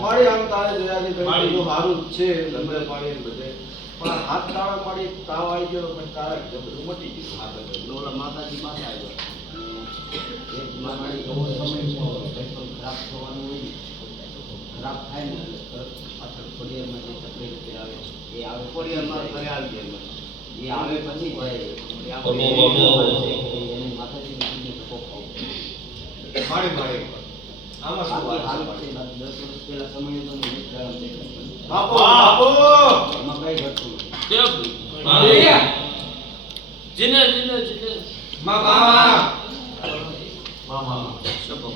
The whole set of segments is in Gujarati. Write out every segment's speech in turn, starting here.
મારી આમ તારે જોયાથી ભાઈ તો સારું જ છે લંબે પાડી બધે પણ હાથ તાળા પાડી તાવ આવી ગયો પણ તારા બધું મટી ગયું આ બધું ઓલા માતાજી પાસે આવ્યો એક મારી એવો સમય પેટ્રોલ ખરાબ થવાનું હોય ખરાબ થાય ને પાછળ કોરિયરમાં જે તકલીફ આવે એ આવે કોરિયરમાં ઘરે આવી જાય એ આવે પછી ભાઈ એને માતાજી મારી આમાં શું વાત છે 10 વર્ષ પહેલા સમય તો બાપો બાપો એમાં કઈ ઘટતું નથી મારી જીને જીને જીને મામા મામા શબો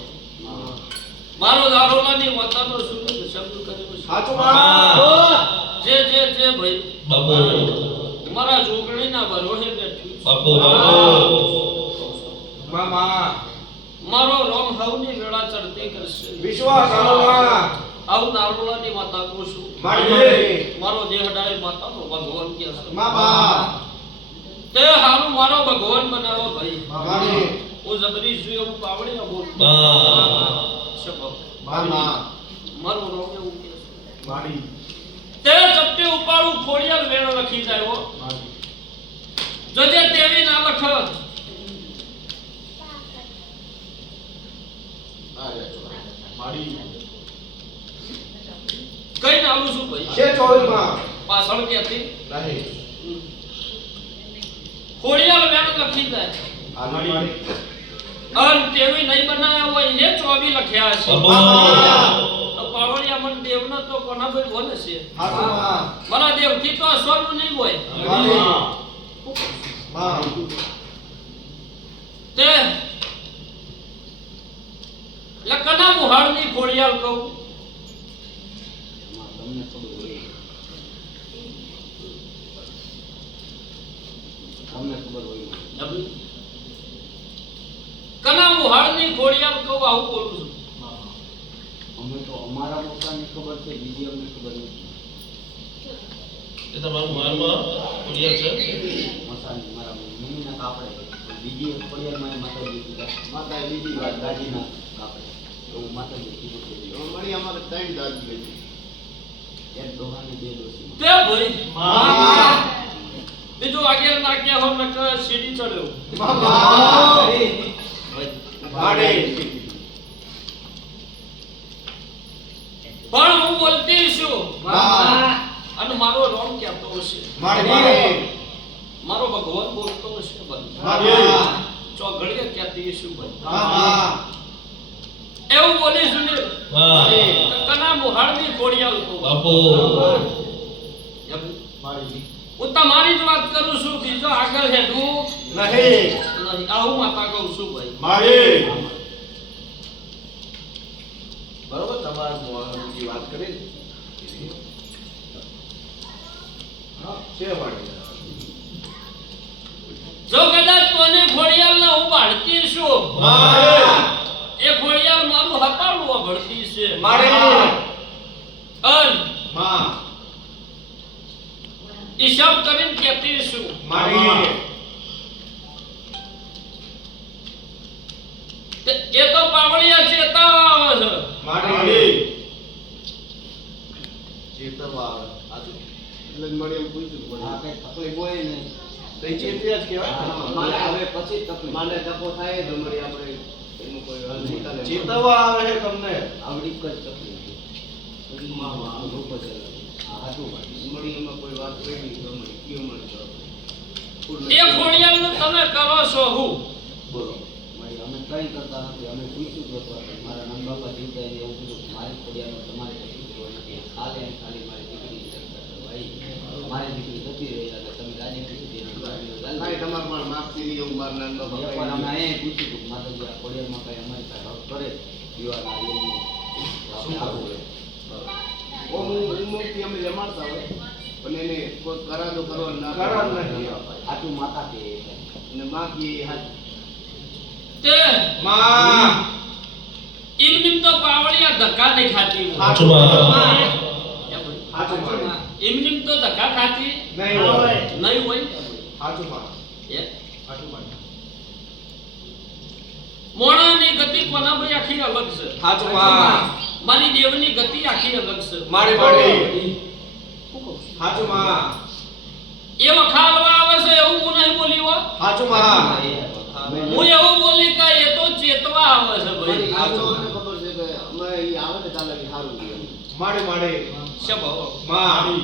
મારો દારોલાની માતાનો સુંદર શબ્દ કર્યો સાચું જે જે જે ભાઈ બાપો મારા જોગણીના ભરોસે બેઠું બાપો મામા મારો રોમ હવની વેળા ચડતી કરશે વિશ્વાસ આલોમાં આવ નારોલાની માતા કો છું મારો દેહડાય માતાનો ભગવાન કે છે બાબા તે હારું મારો ભગવાન બનાવો ભાઈ બાબા ઓ જબરી છું એવું પાવડી બોલ શબો મામા મારો રોમ એવું કે છે માડી તે ચપટી ઉપાડું ખોડિયાલ વેણ લખી જાય હો જોજે તેવી ના લખ કઈ નાલું છું ભાઈ છે 24 માં પાછળ કે હતી નહીં ખોડિયાલ વેણ લખી જાય આ માડી અન તેવી નહીં બનાયા હોય ને 24 લખ્યા છે તો પાવળિયા મન દેવનો તો કોના ભાઈ બોલે છે મારા દેવથી તો સોનું નહીં હોય તે લકના મુહાળની ખોડિયાલ કહું તમને ખબર હોય તમને ખબર હોય જબરી કના મુહાળની ખોડિયાલ કહું આવું બોલું છું અમે તો અમારા મોટાની ખબર છે બીજી અમને ખબર નથી એ તમારું મારમાં ખોડિયાલ છે મસાની મારા મમ્મીના કાપડે બીજી ખોડિયાલમાં માતાજી માતા બીજી વાત દાદીના કાપડે એવું માતાજી કીધું છે મળી અમારે 3 દાદી ગઈ એક દોહાની 2 દોસી તે ભાઈ મામા બીજું આગળ નાખ્યા હો નક સીડી ચડ્યો મામા ભાડે પણ હું બોલતી છું મામા અને મારો રોમ કહેતો હશે મારો ભગવાન બોલતો હશે મામા ચોગડીએ કહેતી છું ભાઈ મામા એવું બોલે સુને કના મુહાળની ખોડિયાલ કો બાપો મારી હું તમારી જ વાત કરું છું બીજો આગળ હેડું નહીં આવું માતા કહું છું ભાઈ મારી બરોબર તમારા મોહાળની વાત કરી હા છે મારી જો કદાચ કોને ખોડિયાલ ના હું બાળતી છું એ ખોડિયાલ મારું હપાડું ભળતી છે મારે અન માં ઈશાબ કરીને કહેતી છું મારી એ તો પાવળિયા ચેતા આવે છે મારી ચેતવા આવે આજુ એટલે મળી એમ પૂછ્યું હા કઈ તકલીફ હોય નહીં તો એ ચેતિયા જ કહેવાય મારે હવે પછી તકલીફ માને તકો થાય તો મળી આપણે એનું કોઈ હલ નહીં ચાલે ચેતવા આવે છે તમને આવડી કઈ તકલીફ મામા રૂપ છે આ હાટું મળી એમાં કોઈ વાત કરી તો મળી કયો મળી એ ખોડિયાલનું તમે કરો છો હું બોલો મળી અમે કઈ કરતા નથી અમે પૂછ્યું તો મારા નામ બાપા જીવતા એને એવું કીધું મારી ખોડિયાલનો તમારે કશું જોઈ નથી ખાલી મારી દીકરી ભાઈ મારી દીકરી જતી રહી એટલે તમે રાજી નથી ભાઈ તમાર પણ માફી ની એવું માર નામ બાપા પણ અમે અહીં પૂછ્યું માતાજી આ ખોડિયાલમાં કઈ અમારી પાસે હક કરે દીવાના એમનું શું આવું હોય અમે જમાડતા હોય પણ એને કોઈ કરાજો કરવા ના કરાજ નહીં આટલું માતા કે અને માં કે હાથ તે માં ઇમનિમ તો પાવળિયા ધક્કા નહીં ખાતી ઇમનિમ તો ધક્કા ખાતી નહીં હોય હાચું માં મોણાની ગતિ કોના ભાઈ આખી અલગ છે હાચું માં મારી દેવની ગતિ આખી અલગ છે માડી હાચું માં એ વખાલવા આવે છે એવું હું નહીં બોલી હો હાચું માં હું એવું બોલી કે એ તો ચેતવા આવે છે ભાઈ હાચું મને ખબર છે કે અમે ઈ આવે ને ચાલે કે સારું છે માડી છે બાબા માં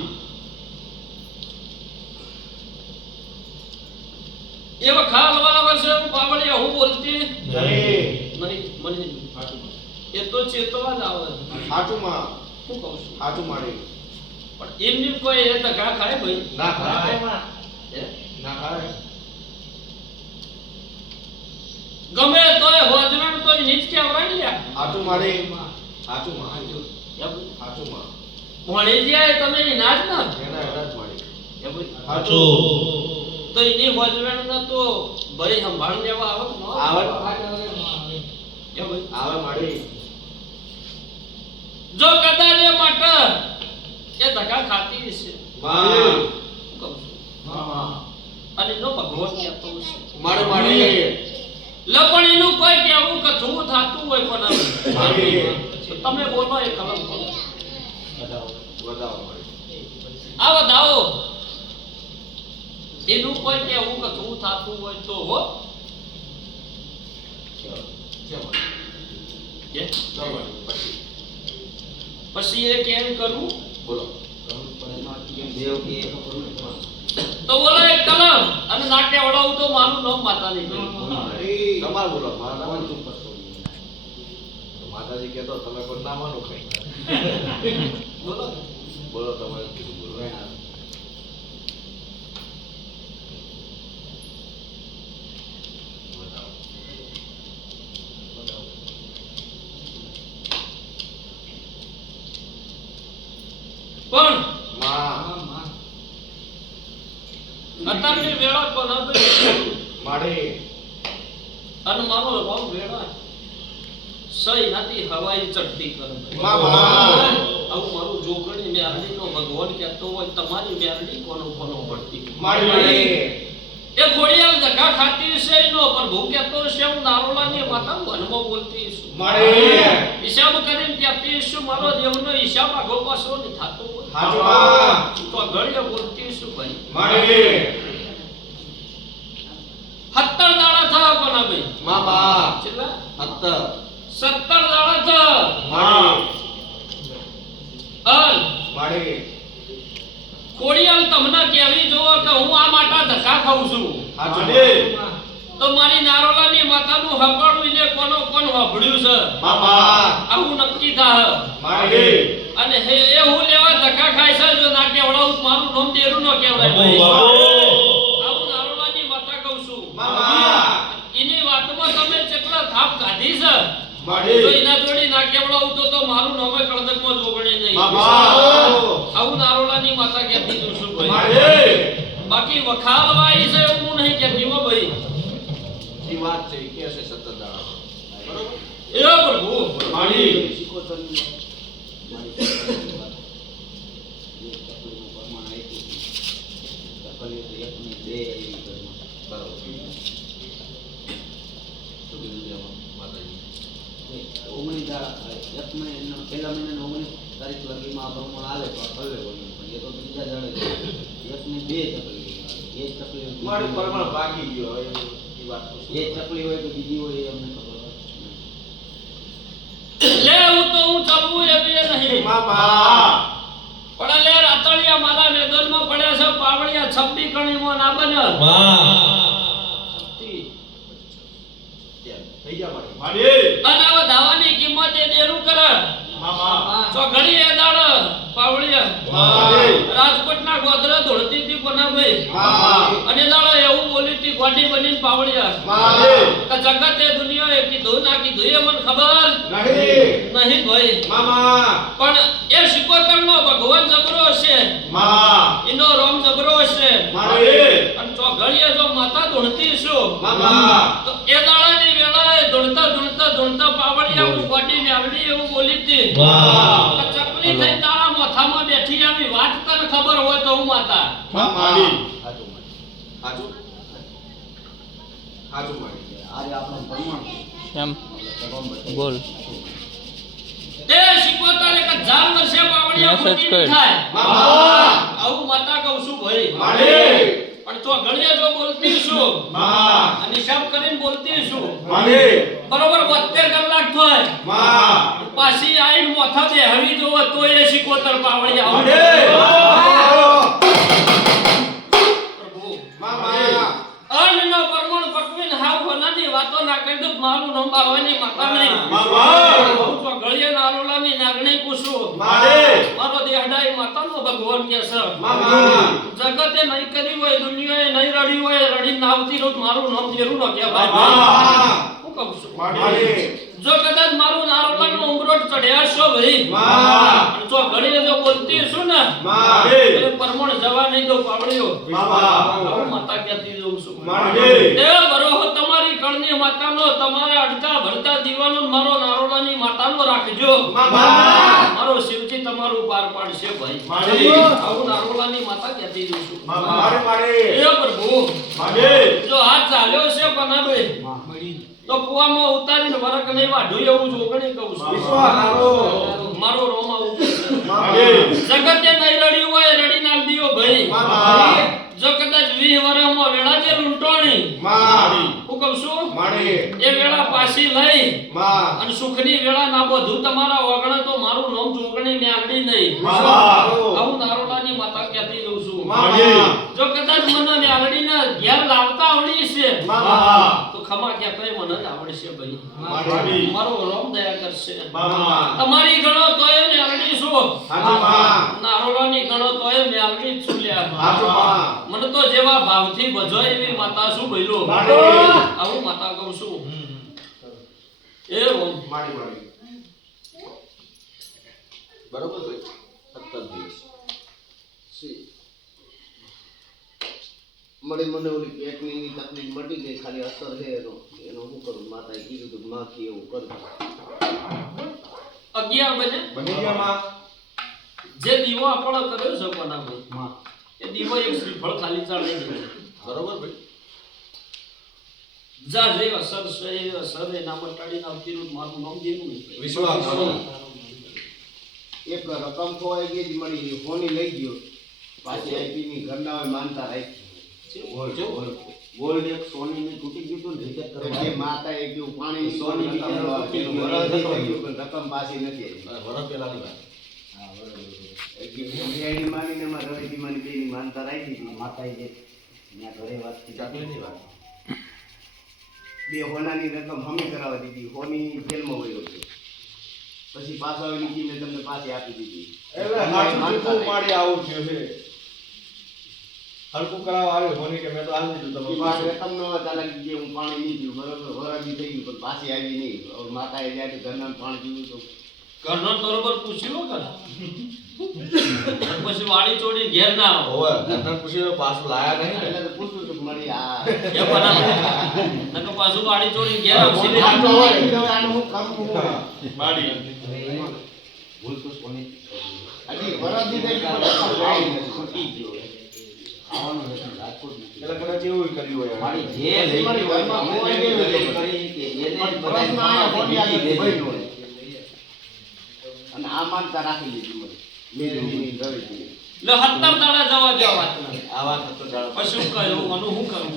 એ વખાલવા આવે છે પાવડિયા હું બોલતી નહીં મને એ તો ચેતવા જ આવે હાચું માં હું કહું છું હાચું માડી પણ એમની કોઈ એ ધક્કા ખાય ભાઈ ના ખાય હે? ના ખાય ગમે તોય હોજરણ તોય નીચ કેવરાય લ્યા હાચું માડી હાચું માં એમ હાચું માં ભણી જાય તમે ની નાચ ના એના એના જ માડી એ ભાઈ હાચું તો એની હોજરણ ના તો ભાઈ સંભાળ લેવા આવે કે ન આવે એ ભાઈ આવે માડી જો કદાચ એ માટે એ ધક્કા ખાતી છે માં હું કહું છું અને નો ભગવાન કહેતો છે માડી લપણ એનું કોઈ કેવું કે થવું થાતું હોય પણ માડી તમે બોલો એ કલમ કરો વધાવો માડી આ વધાવો એનું કોઈ કેવું કે થવું થાતું હોય તો હો કે? પછી એ કેમ કરવું બોલો તો બોલો એક કલમ અને નાકે વડાવું તો મારું નામ માતાજી તમારે બોલો મારા નામ ચૂપ કરશો માતાજી કહેતો તમે કોઈ ના માનો કઈ બોલો બોલો તમારે કીધું બોલો પણ માં અત્યારની વેળા પણ હવે માડી અને મારો રોમ વેળા સહી નથી હવાઈ ચડતી કરે માં આવું મારું જોગણી મેરડી નો ભગવાન કહેતો હોય તમારી મેરડી કોનો પડતી માડી એ ઘોડિયાલ ધક્કા ખાતી છે એનો પણ ભૂ કહેતો છે હું નારોલાની માતા વનમાં બોલતી છું માડી હિસાબ કરીને કહેતી છું મારો દેવનો હિસાબ આગો પાછો નહીં થતો હોય હાચું માં તો ઘડીએ બોલતી છું ભાઈ માડી 17 દાડા થયા પણ હવે મામા કેટલા 17 17 દાડા થયા માડી અલ માડી ખોડિયાલ તમને કેવી જોવો કે હું આ માટા ધક્કા ખાઉં છું હાચું તો મારી નારોલાની માતાનું હપાડું ને કોનો કોણ વાભળ્યું છે મામા આવું નક્કી થાય માડી અને હે એ હું લેવા ધક્કા ખાય છે જો ના કેવડાવું મારું નામ દેરું ન કેવડાય ભાઈ આવું નારોલાની માતા કહું છું મામા એની વાતમાં તમે કેટલા થાપ કાઢી છે માડી જો એના જોડી ના કેવડાવું તો મારું નામ કળદકમાં જોગણે નહીં મામા આવું નારોલાની માતા કહેતી છું શું ભાઈ માડી બાકી વખાલવાઈ છે એવું હું નહીં કહેતી હો ભાઈ ઈ વાત છે ઈ કે છે 17 દાડા બરોબર એ પ્રભુ માડી મારી પરમાણ ભાગી ગયો હવે ઈ વાત તો એ ચપલી હોય કે બીજી હોય એ અમને ખબર લે હું તો હું ચાલવું એવી નહીં મામા પણ લે રાતળિયા મારા મેદાનમાં પડ્યા છે પાવડિયા 26 કણીમાં ના બને થઈ ગયા માડી અને આવા દાવાની કિંમત એ દેરું કરે મામા તો ઘણી એ દાડ પાવડિયા રાજકોટના ગોધરા ધોળતી હતી કોના ભાઈ અને દાડો એવું બોલી હતી ગોડી બનીને પાવડિયા કે જગત એ દુનિયા એ કીધું ના કીધું એ મને ખબર નહીં ભાઈ પણ એ શિકોતરનો ભગવાન જબરો છે એનો રોમ જબરો છે અને તો ઘડીએ જો માતા ધોળતી છું તો એ દાડાની વેળાએ ધોળતા પાવડિયા હું ગોડી મેવડી એવું બોલી હતી ચકલી થઈ તારા માથામાં બેઠી આવી વાત તને ખબર હોય તો હું માતા હાજુ હાજુ માડી આજે આપણો પ્રમાણ એમ બોલ તે શીખવતા એક હજાર વર્ષે પાવડિયા મેસેજ ખોટી કર. થાય આવું માતા કહું છું ભાઈ પણ તો ઘડિયા જો બોલતી છું અને હિસાબ કરીને બોલતી છું બરોબર 72 કલાક થાય પાછી આઈને મોથા દે હવી જોવો તો એ શીખવતર પાવડિયા પ્રભુ અન્નનો પરમણ પટવીને હાવ હોનાની વાતો ના કરી દો મારું નામ બાવાની માતા નહીં હું તો ગળિયા નારોલાની નાગણી પૂછું મારો દેહડાઈ માતાનો ભગવાન કે છે જગતે નહીં કરી હોય દુનિયાએ નહીં રડી હોય રડી નાવતી રોજ મારું નામ દેરું ન કહેવાય હું કહું છું જો કદાચ મારું નારોલાનો ઉમરોટ ચઢ્યા છો ભાઈ તો ઘડીએ જો બોલતી છું ને એ પરમણ જવા નહીં દો પાવડિયો માતા કહેતી જોઉં છું એ બરોહ તમારી કળની માતાનો તમારા અડકા ભરતા દીવાનો મારો નારોલાની માતાનો રાખજો મારો શિવજી તમારું પાર પાડશે ભાઈ આવું નારોલાની માતા કહેતી જોઉં છું એ પ્રભુ જો હાથ ચાલ્યો છે બનાવે તો કુવામાં ઉતારીને વરક નહીં વાઢું એવું જોગણી કહું છું મારો રોમા જગતે નહીં રડ્યું હોય રડી નાલ દિયો ભાઈ જો કદાચ 20 વર્ષમાં વેળા જે લૂંટણી હું કહું છું એ વેળા પાછી લઈ અને સુખની વેળા ના બધું તમારા વગણે તો મારું નામ જોગણી ન્યાગડી નહીં આવું નારોલાની માતા કહેતી જઉં છું જો કદાચ મને ન્યાગડીને ઘેર લાવતા આવડી છે તો ખમા કહેતાય મને જ આવડશે ભાઈ મારો રોમ દયા કરશે તમારી ગણો તોય ન્યાગડી છું નારોલાની ગણો તોય ન્યાગડી જ છું લ્યા મને તો જેવા ભાવથી ભજો એવી માતા શું ભઈલો આવું માતા કહું છું એ ઓમ બરોબર ભાઈ 17 દિવસ મળી મને ઓલી પેટની તકલીફ મટી ગઈ ખાલી અસર છે એનો શું કરું માતાએ કીધું કે માખી એવું કરજો 11 બજે બની ગયા માં જે દીવો આપણો કર્યો છે કોના ભાઈ એ દીવો એક શ્રીફળ ખાલી ચાળી દે બરોબર ભાઈ જા જે અસર છે એ અસર એ નામ ટાડી નાખતી રૂપ મારું નામ દેવું નહીં વિશ્વાસ કરો એક રકમ ખોવાઈ ગઈ જ મળી ફોની લઈ ગયો પાછી આઈપી ની ઘરના માનતા રાખી ગોલ્ડ એક સોની ની તૂટી ગયું ને રિજેક્ટ કરવા કે માતા એ ગયું પાણી સોની ની રકમ પાછી નથી આવી વરસ પહેલાની વાત હા બરોબર એની માનીને માં રવિજી માની બેની માનતા રાખી દીધી માતાએ જે ત્યાં ઘરે વાત ચાકલીની વાત બે હોનાની રકમ હમી કરાવવા દીધી હોની જેલમાં વયો છે પછી પાછા આવી ગઈ મેં તમને પાછી આપી દીધી એટલે હાચું ચૂકવું પાડી આવું થયું છે હલકું કરાવવા આવ્યો હોની કે મેં તો આલી દીધું ઈ તમે વાત રકમ નો ચાલાકી જે હું પાણી નહીં પીવું બરોબર વરાબી થઈ ગયું પણ પાછી આવી નહીં હવે માતાએ જ્યારે ઘરના પાણી પીવું તો ઘરનો બરોબર પૂછ્યું કર પછી વાડી ચોડી ઘેર ના આવો ઓવે ઘરના પૂછ્યો પાછું લાયા નહીં ને એટલે તો પૂછું છું કે મળી આ એ બના નકો પાછું વાડી ચોડી ઘેર આવશે આ તો હોય એટલે હવે આનું હું કરું માડી ભૂલ તો કોની હજી વરાબી થઈ ગયું પણ લાઈ નથી છૂટી ગયો આવવાનું નથી રાજકોટ નથી એટલે કદાચ એવું કર્યું હોય મારી જે લઈ ઘરમાં કોઈ નહીં કરી કે એને પ્રશ્ન આયા ખોટી આવી ભાઈ નો અને આ માનતા રાખી લીધી મને મેં રવિજી લે 17 દાડા જવા દે વાત આ વાત તો જાણો પછી કયો મનું હું કરું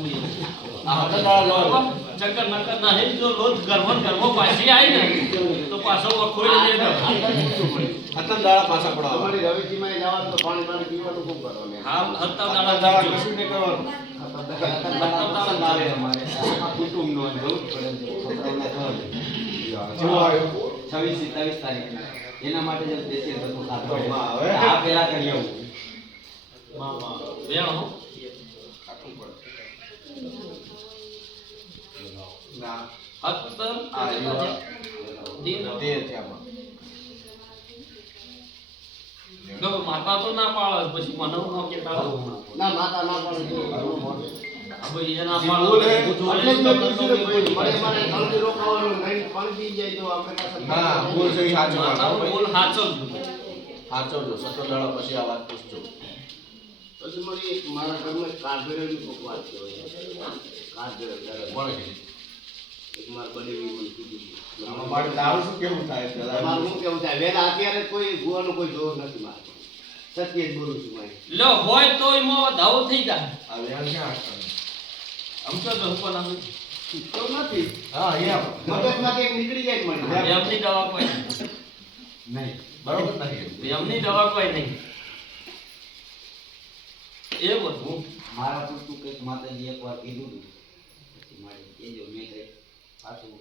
આ હતા દાડા ચક્કર નકર ના હે જો રોજ ગરમો પાછી આવી ને તો પાછો વખોડી દે ખતમ દાડા પાછા પડાવવા તમારી રવિજી માં જવાનું તો પાણી પીવાનું ખૂબ કરો ને હા 17 દાડા દાડા જજો કશું નહીં કરવાનું કુટુંબ નો જવું પડે જેવો આવ્યો 26-27 તારીખ એના માટે જ દેશી રસમ ખાતો આવે. આ પેલા કરી આવું વેણ હો ના 17 આ યુવા દિન તે થયામાં ગો માતા તો ના પાડે પછી મને હું કે તાળો ના માતા ના પડે તો હવે એના બોલે, એટલે જ મેં પૂછ્યું કે ભાઈ, મને સમજી રોકાવાનું નહીં પાણી પી જાય તો આપણે પાછા હા બોલ સહી સાચું માતાનો બોલ સાચો જ સાચવજો 17 દાડા પછી આ વાત પૂછજો પછી મારી એક મારા ઘરમાં કારભેરેલું કોક વાત કહેવાય કારભેર કોણે કીધી એક માર બનેવી મને કીધું આમાં મારે તારું શું કેવું થાય પેલા તમારું શું કેવું થાય વેલા અત્યારે કોઈ ગુવાનું કોઈ જોર નથી મારે સત્ય જ બોલું છું ભાઈ લો હોય તો એમાં ધાવો થઈ જાય આ વેણ ક્યાં હાંકવાનું? આમ તો ઉપર નામ તો નથી હા અહીંયા મગજમાંથી એક નીકળી જાય મને એમની દવા કોઈ નહીં બરોબર નહીં એમની દવા કોઈ નહીં એ બધું મારા પૂરતું કંઈક માતાજી એકવાર કીધું હતું પછી મારે કહેજો મેં કંઈક પાછું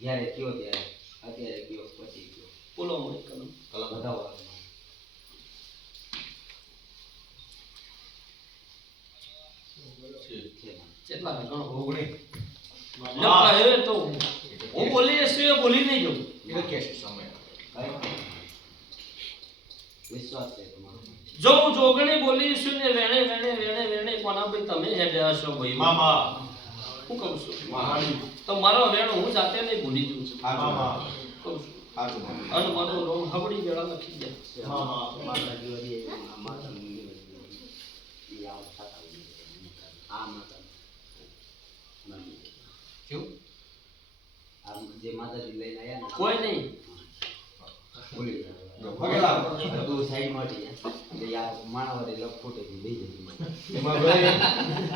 જ્યારે કયો ત્યારે અત્યારે કયો પછી કયો બોલો મને કલમ બતાવો કેટલા ગણો 19 લખા હવે તો હું બોલી છું એ બોલી નહીં જવું એટલે કે સમય વિશ્વાસ છે તમારો જો હું જોગણી બોલી છું ને વેણે વેણે વેણે વેણે કોના ભાઈ તમે હેડે હશો ભાઈ મામા હું કહું છું મારી તો મારો વેણો હું જાતે નહીં ભૂલી જઉં છું મામા કહું છું હાજુ અને મારો રોમ હબડી વેળા લખી જાય મામા માતાજી વળી માતા મંદિર એ આવ થતા આ માતા કેવું આ જે માતાજી લઈને આવ્યા ને કોઈ નહીં બોલી પગેલા બધું સાઈડ માં હતી એટલે યાર માણાવાળી લપ ફોટે લઈ જતી એમાં ભાઈ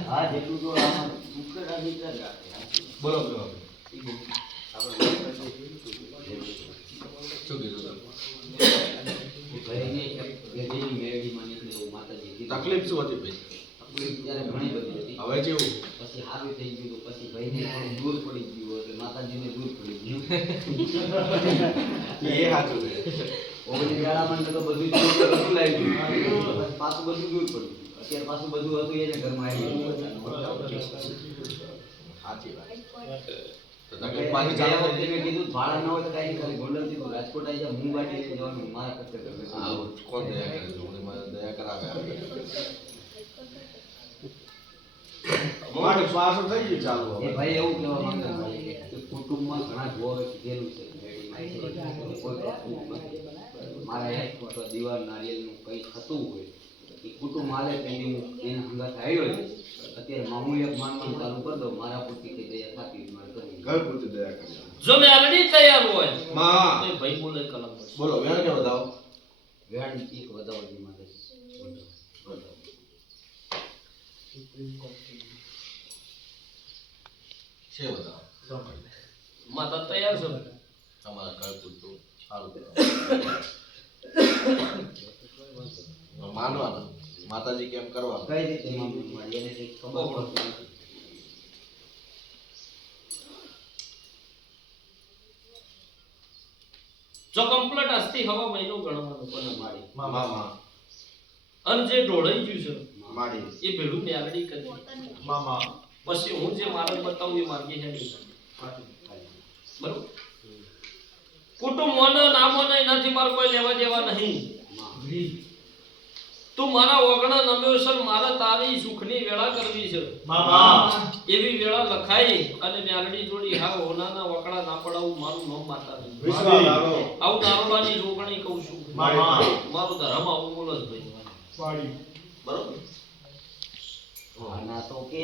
હા જેટલું તો આમાં ઉકળા નીકળે જ રાખે બોલો બોલો આપણે શું કીધું ભાઈને ગધેડી મેળવીમાં નીકળે એવું માતાજી કીધું. તકલીફ શું હતી ભાઈ તકલીફ ત્યારે ઘણી બધી હતી હવે જેવું પછી સારું થઈ ગયું તો પછી ભાઈને થોડું દૂર પડી ગયું એટલે માતાજીને દૂર પડી ગયું એ સાચું છે ઓગણી ગાળામાં તો બધું જ બધું લાવી ગયું પછી પાછું બધું દૂર પડ્યું અત્યારે પાછું બધું હતું એને ઘરમાં આવી ગયું સાચી વાત તો એટલે તકલીફ પાછી ગયા ચાલુ વખતે મેં કીધું ભાડા ન હોય તો કાંઈ નહીં, ખાલી ગોંડલ થી રાજકોટ આવી જાય હું બાટી લઈને જવાનું મારા ખર્ચે કરશે આવું કોણ દયા કરે છે મને મારે દયા કરાવે મારે પાછું થઈ ગયું ચાલુ એ ભાઈ એવું કહેવા માંગે છે કે કુટુંબમાં ઘણા જોર કીધેલું છે મેળીમાં છે કે કોઈ કશું નથી. મારા એક ફોટો દીવાર નારિયેળનું કંઈ થતું હોય એ કુટુંબ હાલે તેની હું એના હંગાથ આવ્યો છું અત્યારે મામૂલી એક માનવાનું ચાલુ કરી દો મારા પૂરતી કઈ દયા થતી હોય મારે કરવી ઘર પૂરતી દયા કરે જો મેલડી તૈયાર હોય માં તો એ ભાઈ બોલે કલમ કરશે. બોલો વેણ કેવો દાવ વેણ એક વધાવતી માટે છે બતાવો માતા તૈયાર છે તમારા ઘર પૂરતું સારું માનવાનું માતાજી કેમ કરવાનું કઈ રીતે મામૂલી મારી એને કંઈક ખબર પડતી નથી. જો કમ્પ્લીટ અસ્તી હવા મહિનો ગણવાનો પણ મારી મામા અને જે ઢોળાઈ ગયું માડી છે એ ભેળું મેલડી કરી મામા પછી હું જે માર્ગ બતાવું એ માર્ગે હેડી બરોબર કુટુંબ મને નામો નહીં નથી મારે કોઈ લેવા દેવા નહીં તું મારા ઓગણા નમ્યો છે મારે તારી સુખની વેળા કરવી છે મામા એવી વેળા લખાઈ અને મેલડી જોડી હા હોનાના વકડા ના પડાવું મારું નામ માતા નહીં. વિશ્વાસ આવો આવું દારૂડાની જોગણી કહું છું મામા મારું ધર્મ આવું બોલો જ ભાઈ વાડી બરોબર આના તો કે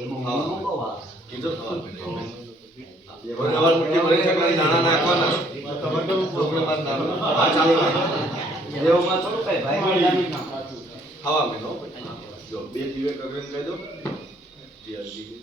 એમાં હું ન કહું આ. કીધું ખબર પડે મુઠ્ઠી ભરી શકવાની દાણા નાખવાના ખબર તો પ્રોબ્લેમ આ દાણો આ ચાલુ દેવમાં થોડું કઈ ભાઈ જામી ના. હવા મેનો જો બે દીવે કગરીને કહી દો જી હજી